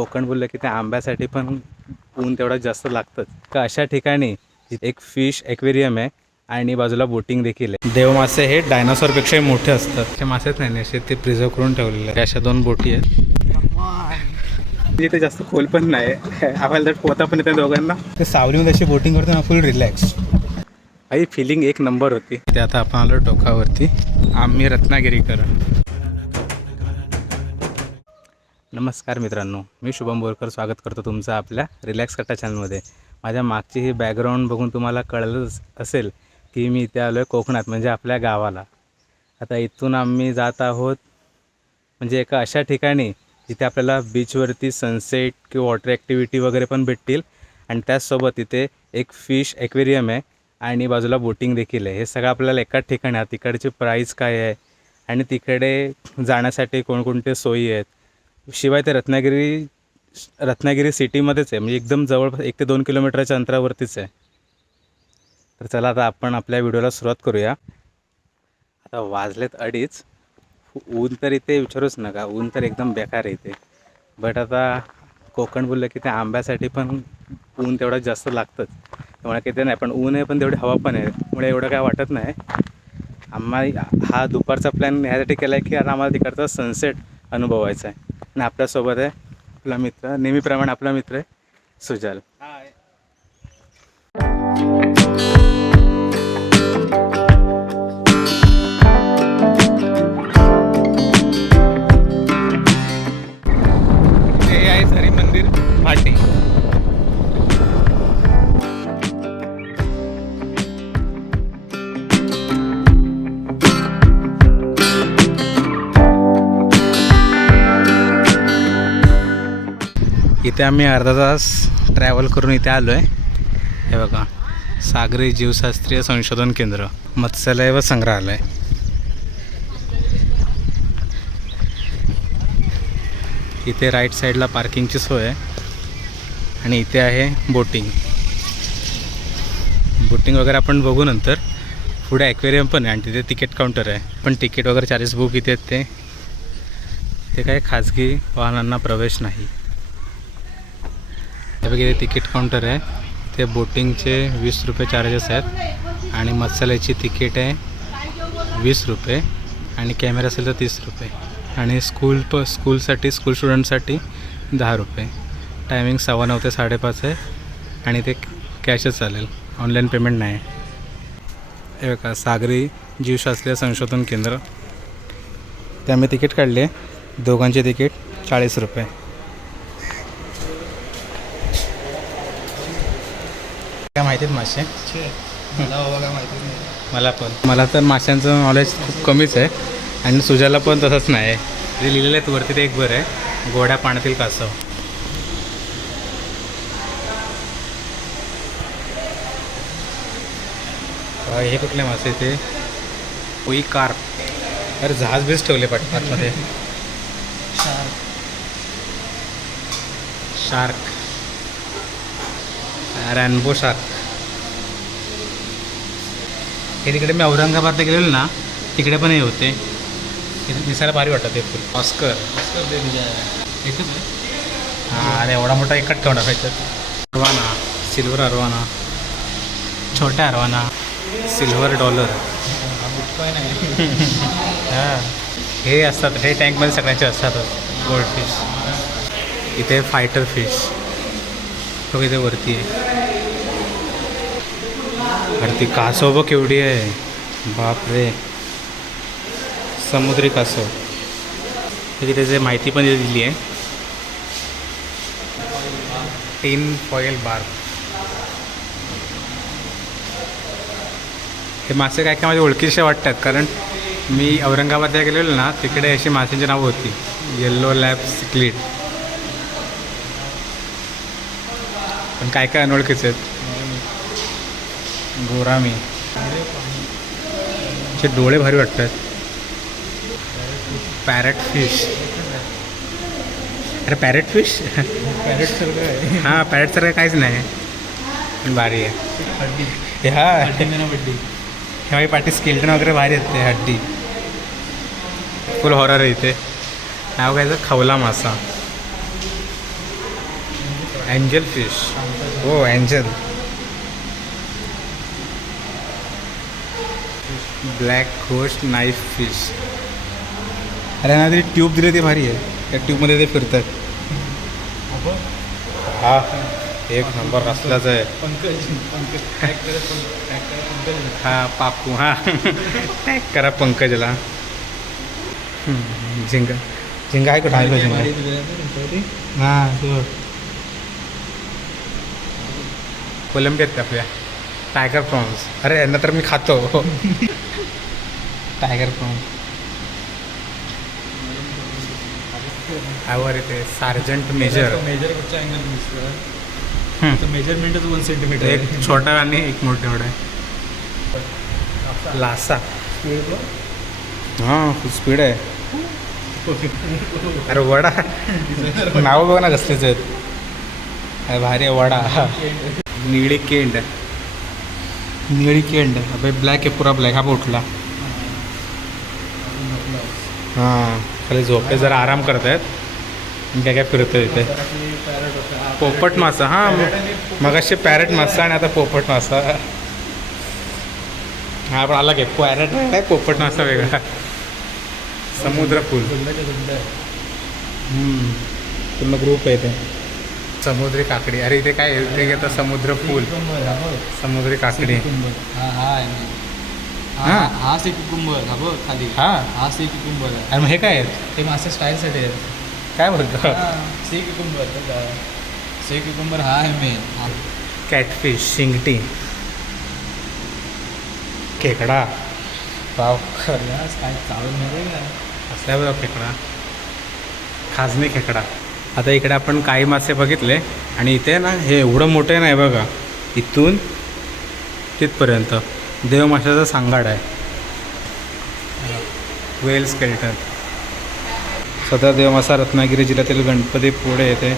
कोकण बोललं की त्या आंब्यासाठी पण ऊन तेवढं जास्त लागतंच. का अशा ठिकाणी एक फिश एक्वेरियम आहे आणि बाजूला बोटिंग देखील आहे. देवमासे हे डायनासॉरपेक्षाही मोठे असतात. ते मासेच नाही असे ते प्रिझर्व करून ठेवलेले आहे अशा दोन बोटी आहेत. इथे जास्त खोल पण नाही आपल्याला तर पोहता पण येते दोघांना. ते सावलीमध्ये अशी बोटिंग करतो ना फुल रिलॅक्स आई फिलिंग एक नंबर होती. ते आता आपण आलो टोकावरती. आम्ही रत्नागिरीकर नमस्कार मित्रांनो मी शुभम बोरकर स्वागत करतो तुमचं आपल्या रिलॅक्स कट्टा चॅनलमध्ये. माझ्या मागची ही बॅकग्राऊंड बघून तुम्हाला कळलंच असेल की मी इथे आलो आहे कोकणात म्हणजे आपल्या गावाला. आता इथून आम्ही जात आहोत म्हणजे एका अशा ठिकाणी जिथे आपल्याला बीचवरती सनसेट किंवा वॉटर ॲक्टिव्हिटी वगैरे पण भेटतील. आणि त्याचसोबत इथे एक फिश ॲक्वेरियम आहे आणि बाजूला बोटिंग देखील आहे. हे सगळं आपल्याला एकाच ठिकाणी आहे तिकडची प्राईस काय आहे आणि तिकडे जाण्यासाठी कोणकोणते सोयी आहेत शिवाय ते रत्नागिरी रत्नागिरी सिटीमध्येच आहे. म्हणजे एकदम जवळपास एक ते दोन किलोमीटरच्या अंतरावरतीच आहे. तर चला आता आपण आपल्या व्हिडिओला सुरुवात करूया. आता वाजलेत अडीच. ऊन तर इथे विचारूच नका. ऊन तर एकदम बेकार आहे इथे. बट आता कोकण बोललं की त्या आंब्यासाठी पण ऊन तेवढं जास्त लागतंच. त्यामुळे किती नाही पण ऊन आहे पण तेवढी हवा पण आहे. त्यामुळे एवढं काय वाटत नाही. आम्हाला हा दुपारचा प्लॅन ह्यासाठी केला आहे की आता आम्हाला तिकडचा सनसेट अनुभवायचा आहे. आणि आपल्यासोबत आहे आपला मित्र. नेहमीप्रमाणे आपला मित्र आहे सुजल. इथे आम्ही अर्धा तास ट्रॅव्हल करून इथे आलो आहे हे बघा सागरी जीवशास्त्रीय संशोधन केंद्र मत्स्यालय व संग्रहालय. इथे राईट साईडला पार्किंगची सोय आहे आणि इथे आहे बोटिंग बोटिंग वगैरे आपण बघू नंतर. पुढे ॲक्वेरियम पण आहे आणि तिथे तिकीट काउंटर आहे. पण तिकीट वगैरे चार्जेस बुक इथे आहेत ते. ते काय खाजगी वाहनांना प्रवेश नाही. त्यापैकी इथे तिकीट काउंटर आहे. ते बोटिंगचे वीस रुपये चार्जेस आहेत आणि मत्स्यालयाची तिकीट आहे वीस रुपये आणि कॅमेरा असेल तर तीस रुपये आणि स्कूल प स्कूलसाठी स्कूल स्टुडंटसाठी दहा रुपये. टायमिंग सव्वा नऊ ते साडेपाच आहे आणि ते कॅशच चालेल. ऑनलाईन पेमेंट नाही. हे बघा सागरी जीवशास्त्रीय संशोधन केंद्र. त्यामुळे तिकीट काढले. दोघांचे तिकीट चाळीस रुपये. काय माहिती आहेत मासे? मला बाबा काय माहिती नाही. मला पण. मला तर माशांचं नॉलेज खूप कमीच आहे. आणि सुजाला पण तसंच नाही. जे लिहिलेलं आहे वरती ते एक बरं आहे. गोड्या पाण्यातील कासव. हे कुठले मासे ते? पोई कार. अरे जहाज बीज ठेवले पाठ आतमध्ये. शार्क. Rainbow shark. हे तिकडे मी औरंगाबादला गेलेलो ना तिकडे पण हे होते. दिसायला भारी वाटतं ते फुल. ऑस्कर. एकच हां अरे एवढा मोठा एकच ठेवणार ह्याच्यात अरवाना. Silver arowana. छोट्या अरवाना. Silver dollar. हां हे. असतात हे टँकमध्ये सगळ्यांचे असतातच गोल्ड फिश इथे फायटर फिश तो इथे वरती आहे. अरे ती कासव बघ केवढी आहे. बापरे समुद्री कासव. त्याची त्याची माहिती पण दिली आहे. Tin foil bar. हे मासे काय काय माझ्या ओळखीचे वाटतात कारण मी औरंगाबादला गेलेलो ना तिकडे अशी माशांची नावं होती. येल्लो लॅब सिक्लिट पण काय काय अनोळखीचे आहेत. गोरामी. चे डोळे भारी वाटतात. पॅरेट फिश अरे पॅरेट फिश पॅरेट सारखं आहे. हां पॅरेट सारखं काहीच नाही. पण भारी आहे. हड्डी. हे. हड्डी हे माझी पाठी स्केल्टन वगैरे भारी आहेत ते हड्डी. फुल हॉरर आहे इथे. नाव काय खवला मासा. अँजल फिश हो angel black ghost knife fish. अरे ना तरी ट्यूब दिली ती भारी आहे. त्या ट्यूबमध्ये ते फिरतात. हा एक नंबर रसलाच आहे. पंकज हा पापू हा. टॅग करा पंकजला. झिंगा. झिंगा आहे कुठं? आहे का झिंगा. हां तो कोलंबियात आपल्या? टायगर प्रॉन्स अरे यांना तर मी खातो. टायगर प्रॉन्स आवर येते सार्जंट मेजर मेजर कुठच्या अँगल. मेजरमेंटच वन सेंटीमीटर एक छोटा आणि एक मोठे एवढा लासा हां खूप स्पीड आहे. अरे वडा. नाव बघ ना कसलेच आहेत. अरे भारी आहे वडा. निळी केंड. निळी केंड अबे ब्लॅक आहे पुरा ब्लॅक हा उठला. हां खाली झोपे जरा आराम करतायत. आहेत काय काय फिरतोय इथे. पोपट मासा हां मग असे पॅरेट मासा आणि आता पोपट मासा. हा पण आला काय पॅरेट काय पोपट मासा वेगळा. समुद्र फुल. पूर्ण ग्रुप आहे ते. समुद्री काकडी. अरे इथे काय? इथे घेतं समुद्र फुल. समुद्री काकडी. हा हा आहे हा. हा. हा से कुकुंबर हा बघ खाली. हा. हा से कुकुंबर मग हे काय आहेत ते मासे स्टाईलसाठी आहेत काय बोलतो? हा, से कुकुंबर से कुकुंबर हा आहे मेन कॅटफिश शिंगटी. खेकडा. पाव काय चालू नाही असल्या बघा खेकडा. खाजणी खेकडा. आता इकडे आपण काही मासे बघितले आणि इथे ना हे एवढं मोठं नाही बघा. इथून तिथपर्यंत. देवमाशाचा सांगाड आहे. Whale skeleton. सध्या देवमासा रत्नागिरी जिल्ह्यातील गणपतीपुळे येथे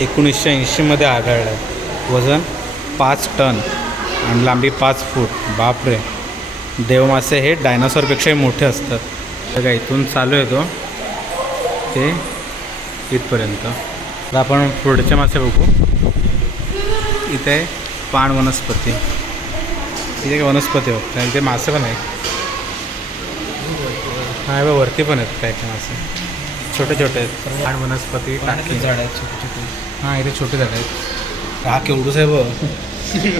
एकोणीसशे ऐंशीमध्ये आढळला आहे. वजन पाच टन आणि लांबी पाच फूट. बापरे. देवमासे हे डायनासॉरपेक्षाही मोठे असतात. बघा इथून चालू आहे तो. ते इथपर्यंत. आता आपण पुढचे मासे बघू. इथे पाण वनस्पती. इथे काही वनस्पती होत इथे मासे पण आहेत. हा हे बघ, वरती पण आहेत काय काय मासे. छोटे छोटे आहेत. पाण वनस्पती टाकी. झाड आहेत छोटे छोटे हां इथे छोटे झाड आहेत. हा केवढूच आहे बघ.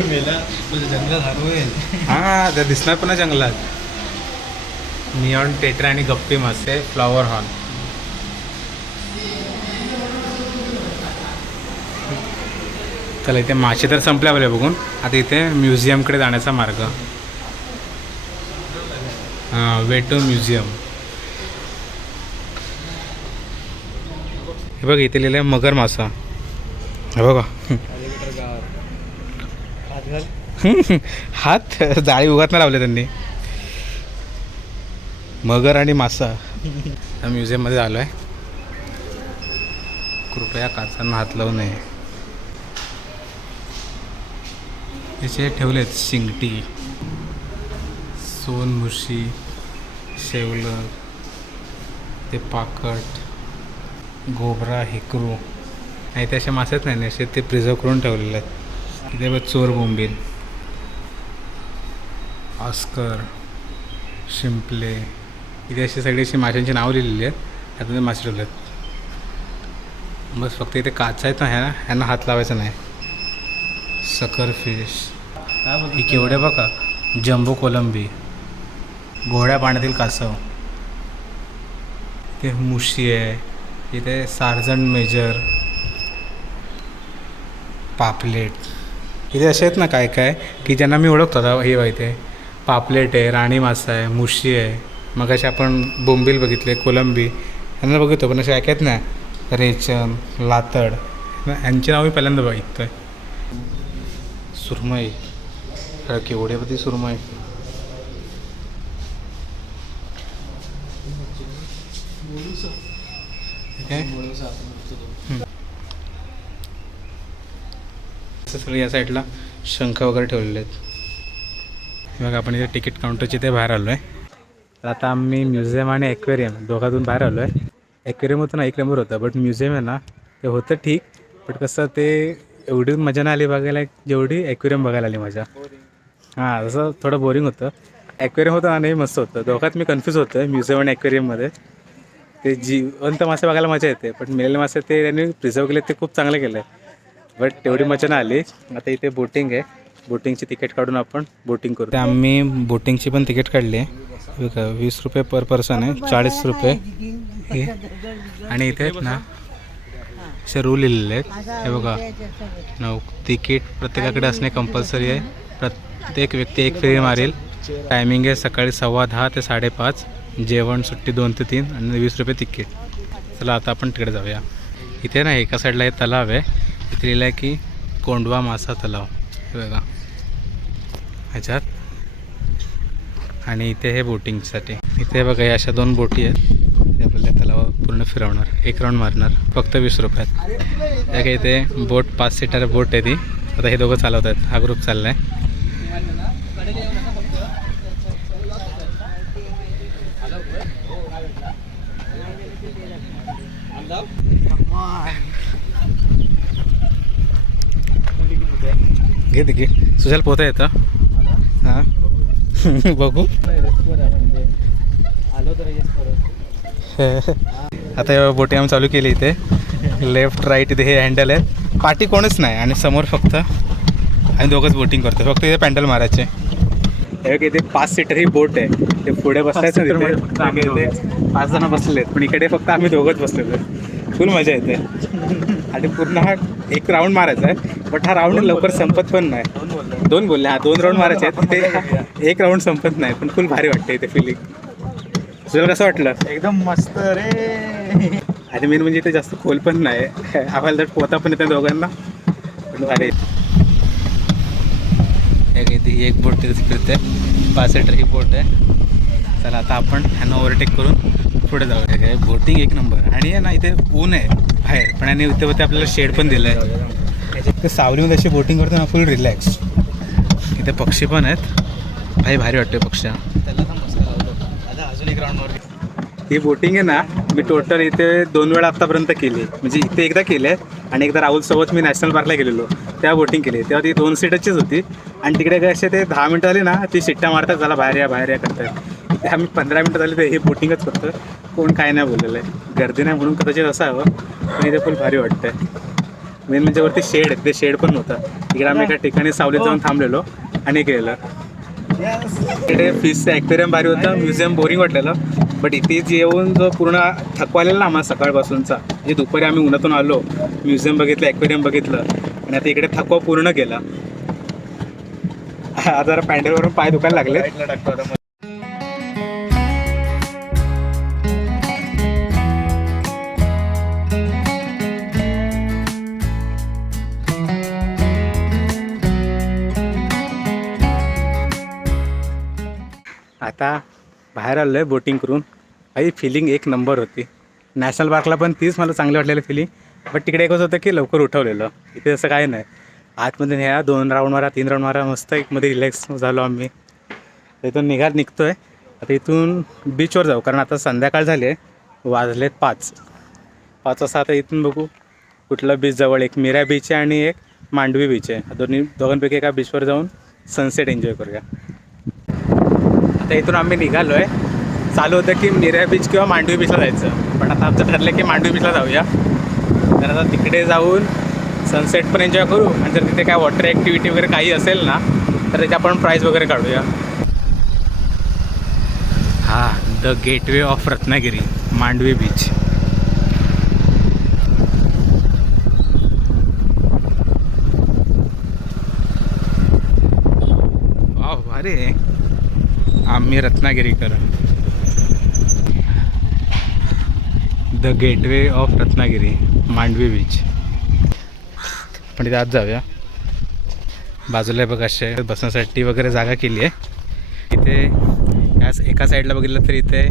मेला जंगल हरवेल हां त्या दिसणार पण आहे जंगलात. नियॉन टेट्रा आणि गप्पी मासे फ्लॉवर हॉर्न चला इथे मासे तर संपले आपले बघून. आता इथे म्युझियमकडे जाण्याचा मार्ग. हां वेटो म्युझियम. हे बघ इथे लिहिलं आहे मगर मासा. हे बघा. हात जाळी उगात नाही लावले त्यांनी. मगर आणि मासा. या म्युझियममध्ये आलो आहे कृपया काचांना हात लावू नये. त्याचे ठेवलेत शिंगटी सोनमुशी शेवलं ते पाकट गोबरा हिकरू. आणि ते असे मासेच नाही असे ते प्रिझर्व करून ठेवलेले आहेत. इथे बघ चोर बोंबील ऑस्कर शिंपले. इथे असे सगळे अशी माशांची नावं लिहिलेली आहेत. त्यातून ते मासे ठेवले आहेत बस फक्त इथे काचा आहेत ना ह्या ह्यांना हात लावायचा नाही. सकर फिश ही केवढे बघा. जम्बो कोलंबी. गोड्या पाण्यातील कासव. इथे मुशी आहे. इथे सार्जंट मेजर. पापलेट. इथे असे आहेत ना काय काय की ज्यांना मी ओळखतो. आता हे माहिती पापलेट आहे राणी मासा आहे मुशी आहे. मग असे आपण बोंबील बघितले कोलंबी. यांना बघितो पण असे ऐकत ना? रेचन लातड. यांची नाव मी पहिल्यांदा बघिततोय सुरमई. अरे केवढे होती सुरमई ठीक या साईडला शंख वगैरे ठेवलेले आहेत. मग बघा आपण इथे तिकीट काउंटरच्या इथे बाहेर आलो आहे तर आता आम्ही म्युझियम आणि ॲक्वेरियम दोघातून बाहेर आलो आहे ॲक्वेरियम होतं ना एक नंबर होतं बट म्युझियम आहे ना ते होतं ठीक. बट कसं ते एवढी मजा नाही आली बघायला जेवढी ॲक्वेरियम बघायला आली मजा. हां जसं थोडं बोरिंग होतं. ॲक्वेरियम होतं आणि मस्त होतं. दोघात मी कन्फ्यूज होतं म्युझियम आणि ॲक्वेरियममध्ये ते जिवंत मासे बघायला मजा येते पण मेलेले मासे ते त्यांनी प्रिझर्व केले ते खूप चांगले केलं. आहे बट तेवढी मजा नाही आली. आता इथे बोटिंग आहे. बोटिंगची तिकीट काढून आपण बोटिंग करू. आम्ही बोटिंगची पण तिकीट काढली. आहे वीस रुपये पर पर्सन आहे. चाळीस रुपये. आणि इथे ना असे रूल लिहिलेले आहेत. हे बघा. नऊ. तिकीट प्रत्येकाकडे असणे कंपल्सरी आहे. प्रत्येक व्यक्ती एक फेरी मारेल. टायमिंग आहे सकाळी सव्वा दहा ते साडेपाच. जेवण सुट्टी दोन ते तीन आणि वीस रुपये तिकीट. चला आता आपण तिकडे जाऊया. इथे ना एका साईडला एक तलाव आहे. इथे लिहिलं आहे की कोंडवा मासा तलाव. हे बघा. ह्याच्यात. आणि इथे हे बोटिंगसाठी. इथे बघा या अशा दोन बोटी आहेत. ते आपल्याला तलाव पूर्ण फिरवणार. एक राऊंड मारणार. फक्त वीस रुपयात. त्या काही इथे बोट पाच सीटर बोट आहे ती. आता हे दोघं चालवत आहेत हा ग्रुप चालला आहे घे ते घे सुशाल पोहता येतं. हां. बघू. आता बोटी आम्ही चालू केली इथे. लेफ्ट राईट इथे हे हँडल आहेत. पाठी कोणच नाही आणि समोर फक्त आणि दोघंच बोटिंग करतो फक्त इथे पॅन्डल मारायचे. हे इथे पाच सीटर ही बोट आहे. ते पुढे आम्ही इथे पाच जण बसलेले आहेत. पण इकडे फक्त आम्ही दोघंच बसलेलो फुल मजा येते. आणि पूर्ण हा एक राऊंड मारायचा आहे. बट हा राऊंड लवकर संपत पण नाही. दोन बोललो. हा दोन राऊंड मारायचे आहेत. ते एक राऊंड संपत नाही. पण फुल भारी वाटते इथे फिलिंग तुला कसं वाटलं? एकदम मस्त रे. आणि मेन म्हणजे इथे जास्त खोल पण नाही. आम्हाला तर पोहता पण येतं दोघांना. पण भारी. एक इथे ही एक बोट तिथे फिरते. पाच सीटर ही बोट आहे. चला आता आपण ह्यांना ओव्हरटेक करून पुढे जाऊया. काय? बोटिंग एक नंबर. आणि ना इथे ऊन आहे बाहेर. पण आणि इथे आपल्याला शेड पण दिलं आहे ते सावलीमध्ये अशी बोटिंग करतो ना फुल रिलॅक्स इथे पक्षी पण आहेत. भाई भारी वाटते पक्षी त्याला तर मस्त लावलो आता अजून एक राऊंड वर ही बोटिंग आहे ना मी टोटल इथे दोन वेळा आत्तापर्यंत केली. म्हणजे इथे एकदा केली आहे आणि एकदा राहुलसोबत मी नॅशनल पार्कला गेलेलो. तेव्हा बोटिंग केली. तेव्हा ती दोन सीटाचीच होती. आणि तिकडे काय असे ते दहा मिनटं झाली ना ती शिट्ट्या मारतात झाला बाहेर या बाहेर या करतात. आम्ही पंधरा मिनटं झाली तर हे बोटिंगच करतो कोण काय नाही बोललेलं आहे. गर्दी नाही म्हणून कदाचित असं हवं पण इथे फुल भारी वाटतंय. मेन म्हणजे वरती शेड आहे ते शेड पण नव्हतं. इकडे आम्ही एका ठिकाणी सावलीत जाऊन थांबलेलो आणि गेलं इकडे फिशचं ॲक्वेरियम भारी होतं म्युझियम बोरिंग वाटलेलं बट इथे येऊन जो पूर्ण थकवा आलेला ना आम्हाला सकाळपासूनचा जे दुपारी आम्ही उन्हातून आलो म्युझियम बघितलं ॲक्वेरियम बघितलं आणि आता इकडे थकवा पूर्ण गेला आता जरा पॅन्डलवरून पाय दुखायला लागले आता बाहेर आलो आहे बोटिंग करून. आई फिलिंग एक नंबर होती. नॅशनल पार्कला पण तीच मला चांगली वाटलेली फिलिंग बट तिकडे एकच होतं की लवकर उठवलेलं. इथे असं काय नाही. आतमध्ये न्या दोन राऊंड मारा तीन राऊंड मारा मस्त एकमध्ये रिलॅक्स झालो आम्ही. इथून निघा निघतो आहे आता इथून बीचवर जाऊ कारण आता संध्याकाळ झाली आहे. वाजलेत पाच. पाच वाजता आता इथून बघू. कुठलं बीच जवळ एक मीरा बीच आहे आणि एक मांडवी बीच आहे. दोन्ही दोघांपैकी एका बीचवर जाऊन सनसेट एन्जॉय करूया. आता इथून आम्ही निघालो आहे चालू होतं की मिऱ्या बीच किंवा मांडवी बीचला जायचं. पण आता आमचं ठरलं की मांडवी बीचला जाऊया. तर आता तिकडे जाऊन सनसेट पण एन्जॉय करू. आणि जर तिथे काय वॉटर ॲक्टिव्हिटी वगैरे काही असेल ना तर त्याची आपण प्राईज वगैरे काढूया. हा the gateway of Ratnagiri Mandvi beach वा भारी आहे. मी रत्नागिरीकर. The gateway of Ratnagiri Mandvi beach पण इथे आज जाऊया. बाजूला बघ असे बसण्यासाठी वगैरे जागा केली आहे. इथे या एका साईडला बघितलं तर इथे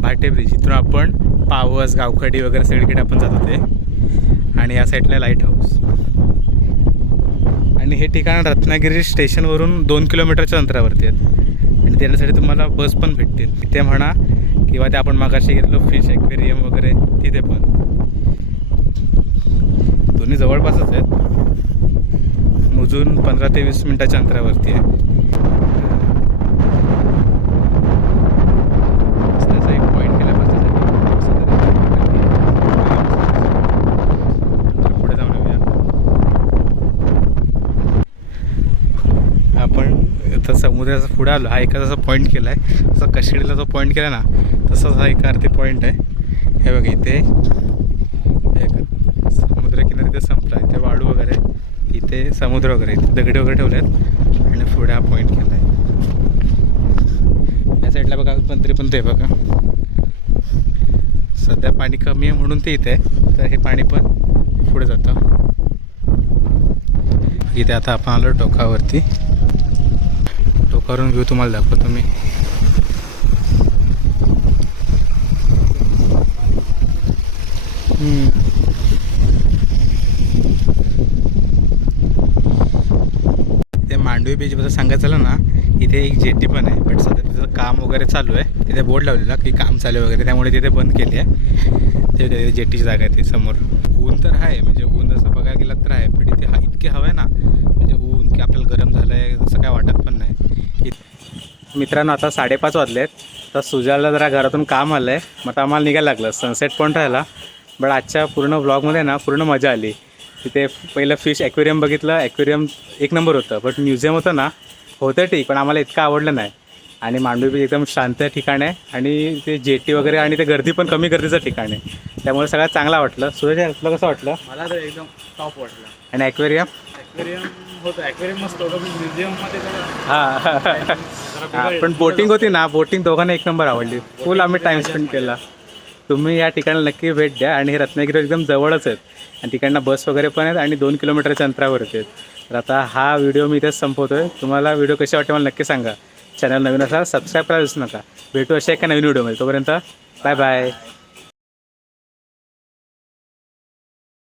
भाटे ब्रिज इथून आपण पावस गावखडी वगैरे सगळीकडे आपण जात होते. आणि या साईडला लाइट हाऊस आणि हे ठिकाण रत्नागिरी स्टेशनवरून दोन किलोमीटरच्या अंतरावरती आहेत त्याच्यासाठी तुम्हाला बस पण भेटतील. तिथे म्हणा किंवा ते आपण मागाशी गेलेलो फिश ॲक्वेरियम वगैरे तिथे पण. दोन्ही जवळपासच आहेत. मोजून पंधरा ते वीस मिनटाच्या अंतरावरती आहे रस्त्याचा एक पॉईंट केला पुढे जाऊन येऊया आपण इथं समुद्राचा पुढे आलो. हा एका जसा पॉईंट केला आहे जसा कशिडीला जो पॉईंट केला ना तसाच हा एका अर्थी पॉईंट आहे. हे बघा इथे. समुद्रकिनारी ते संपला इथे वाळू वगैरे. इथे समुद्र वगैरे. इथे दगडे वगैरे ठेवले आहेत आणि पुढे हा पॉईंट केला आहे या साईडला बघा पण तरी पण ते बघा. सध्या पाणी कमी आहे म्हणून ते इथे आहे. तर हे पाणी पण पुढे जातं. इथे आता आपण आलो टोकावरती. तो करून घेऊ तुम्हाला दाखवतो मी. ते मांडवी बीचबद्दल सांगायचं झालं ना इथे एक जेटी पण आहे बट सध्या तिथं काम वगैरे चालू आहे. तिथे बोर्ड लावलेला की काम चालू वगैरे त्यामुळे तिथे बंद केली आहे. ते जेटीची जागा आहे ती समोर. ऊन तर आहे म्हणजे ऊन जसं बघायला गेलं तर आहे पण इथे हा इतकी हवं आहे ना म्हणजे ऊन की आपल्याला गरम झालं आहे असं काय वाटत पण नाही. मित्रांनो आता साडेपाच वाजले आहेत. तर सुजाला जरा घरातून काम आलं आहे मग आता आम्हाला निघायला लागलं. सनसेट पॉईंट राहिला. बट आजच्या पूर्ण व्लॉगमध्ये ना पूर्ण मजा आली. तिथे पहिलं फिश ॲक्वेरियम बघितलं. ॲक्वेरियम एक नंबर होतं. बट म्युझियम होतं ना होतं ठीक पण आम्हाला इतकं आवडलं नाही. आणि मांडवी बीच एकदम शांत ठिकाण आहे. आणि ते जेटी वगैरे आणि ते गर्दी पण कमी गर्दीचं ठिकाण आहे. त्यामुळे सगळ्यात चांगलं वाटलं. सूर्य तुला कसं वाटलं? मला तर एकदम टॉप वाटलं. आणि ॲक्वेरियम हां. पण बोटिंग होती ना. बोटिंग दोघांना एक नंबर आवडली. फुल आम्ही टाइम स्पेंड केला. तुम्ही या ठिकाणी नक्की भेट द्या आणि हे रत्नागिरी एकदम जवळच आहेत. आणि तिकडनं बस वगैरे पण आहेत आणि दोन किलोमीटरच्या अंतरावर आहेत. तर आता हा व्हिडिओ मी इथेच संपवतोय. तुम्हाला व्हिडिओ कसे वाटते मला नक्की सांगा. चॅनल नवीन असाल सबस्क्राईब करायला विसरू नका. भेटू अशा एका नवीन व्हिडिओमध्ये. तोपर्यंत बाय बाय